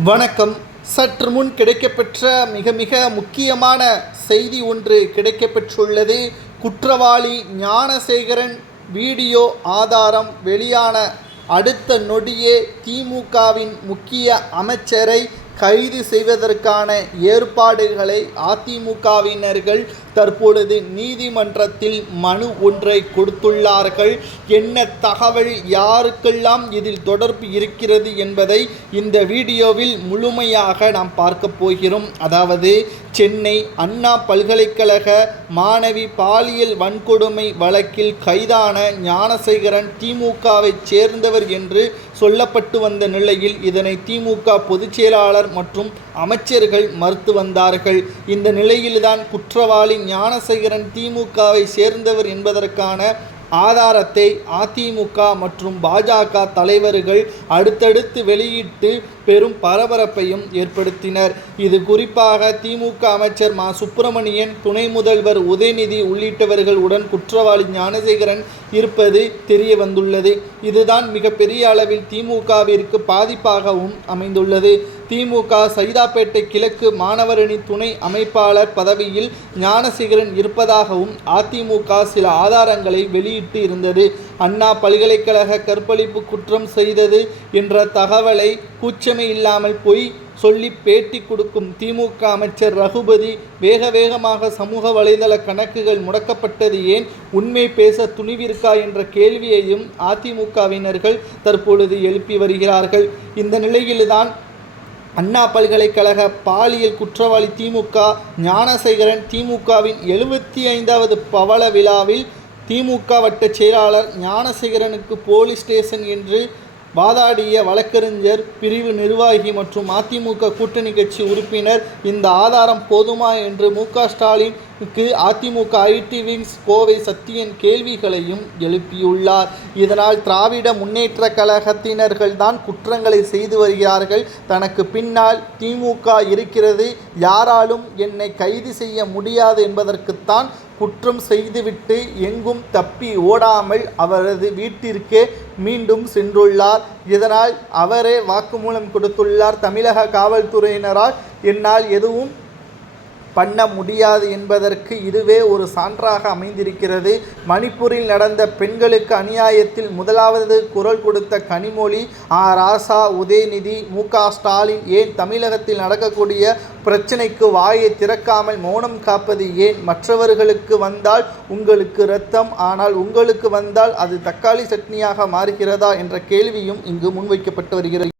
வணக்கம். சற்று முன் கிடைக்கப்பெற்ற மிக மிக முக்கியமான செய்தி ஒன்று கிடைக்கப்பெற்றுள்ளது. குற்றவாளி ஞானசேகரன் வீடியோ ஆதாரம் வெளியான அடுத்த நொடியே திமுகவின் முக்கிய அமைச்சரை கைது செய்வதற்கான ஏற்பாடுகளை அதிமுகவினர்கள் தற்பொழுது நீதிமன்றத்தில் மனு ஒன்றை கொடுத்துள்ளார்கள். என்ன தகவல் யாருக்கெல்லாம் இதில் தொடர்பு இருக்கிறது என்பதை இந்த வீடியோவில் முழுமையாக நாம் பார்க்க போகிறோம். அதாவது சென்னை அண்ணா பல்கலைக்கழக மாணவி பாலியல் வன்கொடுமை வழக்கில் கைதான ஞானசேகரன் திமுகவை சேர்ந்தவர் என்று சொல்லப்பட்டு வந்த நிலையில் இதனை திமுக பொதுச் செயலாளர் மற்றும் அமைச்சர்கள் மறுத்து வந்தார்கள். இந்த நிலையில்தான் குற்றவாளி ஞானசேகரன் திமுகவை சேர்ந்தவர் என்பதற்கான ஆதாரத்தை அதிமுக மற்றும் பாஜக தலைவர்கள் அடுத்தடுத்து வெளியிட்டு பெரும் பரபரப்பையும் ஏற்படுத்தினர். இது குறிப்பாக திமுக அமைச்சர் மா. சுப்பிரமணியன் துணை முதல்வர் உதயநிதி உள்ளிட்டவர்கள் உடன் குற்றவாளி ஞானசேகரன் இருப்பது தெரிய வந்துள்ளது. இதுதான் மிகப்பெரிய அளவில் திமுகவிற்கு பாதிப்பாகவும் அமைந்துள்ளது. திமுக சைதாப்பேட்டை கிழக்கு மாணவரணி துணை அமைப்பாளர் பதவியில் ஞானசேகரன் இருப்பதாகவும் அதிமுக சில ஆதாரங்களை வெளியிட்டு இருந்தது. அண்ணா பல்கலைக்கழக கற்பழிப்பு குற்றம் செய்தது என்ற தகவலை கூச்சமே இல்லாமல் பொய் சொல்லி பேட்டி கொடுக்கும் திமுக அமைச்சர் ரகுபதி வேக வேகமாக சமூக வலைதள கணக்குகள் முடக்கப்பட்டது ஏன்? உண்மை பேச துணிவிருக்கா என்ற கேள்வியையும் அதிமுகவினர்கள் தற்பொழுது எழுப்பி வருகிறார்கள். இந்த நிலையில்தான் அண்ணா பல்கலைக்கழக பாலியல் குற்றவாளி திமுக ஞானசேகரன் திமுகவின் எழுபத்தி ஐந்தாவது பவள விழாவில் திமுக வட்ட செயலாளர் ஞானசேகரனுக்கு போலீஸ் ஸ்டேஷன் என்று வாதாடிய வழக்கறிஞர் பிரிவு நிர்வாகி மற்றும் அதிமுக கூட்டணி கட்சி உறுப்பினர் இந்த ஆதாரம் போதுமா என்று மு க ஸ்டாலினுக்கு அதிமுக ஐடி விங்ஸ் கோவை சத்தியன் கேள்விகளையும் எழுப்பியுள்ளார். இதனால் திராவிட முன்னேற்ற கழகத்தினர்கள் தான் குற்றங்களை செய்து வருகிறார்கள். தனக்கு பின்னால் திமுக இருக்கிறது. யாராலும் என்னை கைது செய்ய முடியாது என்பதற்குத்தான் குற்றம் செய்துவிட்டு எங்கும் தப்பி ஓடாமல் அவரது வீட்டிற்கே மீண்டும் சென்றுள்ளார். இதனால் அவரே வாக்குமூலம் கொடுத்துள்ளார் தமிழக காவல்துறையினரால். என்னால் எதுவும் பண்ண முடியாது என்பதற்கு இதுவே ஒரு சான்றாக அமைந்திருக்கிறது. மணிப்பூரில் நடந்த பெண்களுக்கு அநியாயத்தில் முதலாவது குரல் கொடுத்த கனிமொழி ஆ. ராசா உதயநிதி மு. ஸ்டாலின் ஏன் தமிழகத்தில் நடக்கக்கூடிய பிரச்சனைக்கு வாயை திறக்காமல் மௌனம் காப்பது ஏன்? மற்றவர்களுக்கு வந்தால் உங்களுக்கு ரத்தம் ஆனால் உங்களுக்கு வந்தால் அது தக்காளி சட்னியாக மாறுகிறதா? என்ற கேள்வியும் இங்கு முன்வைக்கப்பட்டு வருகிறது.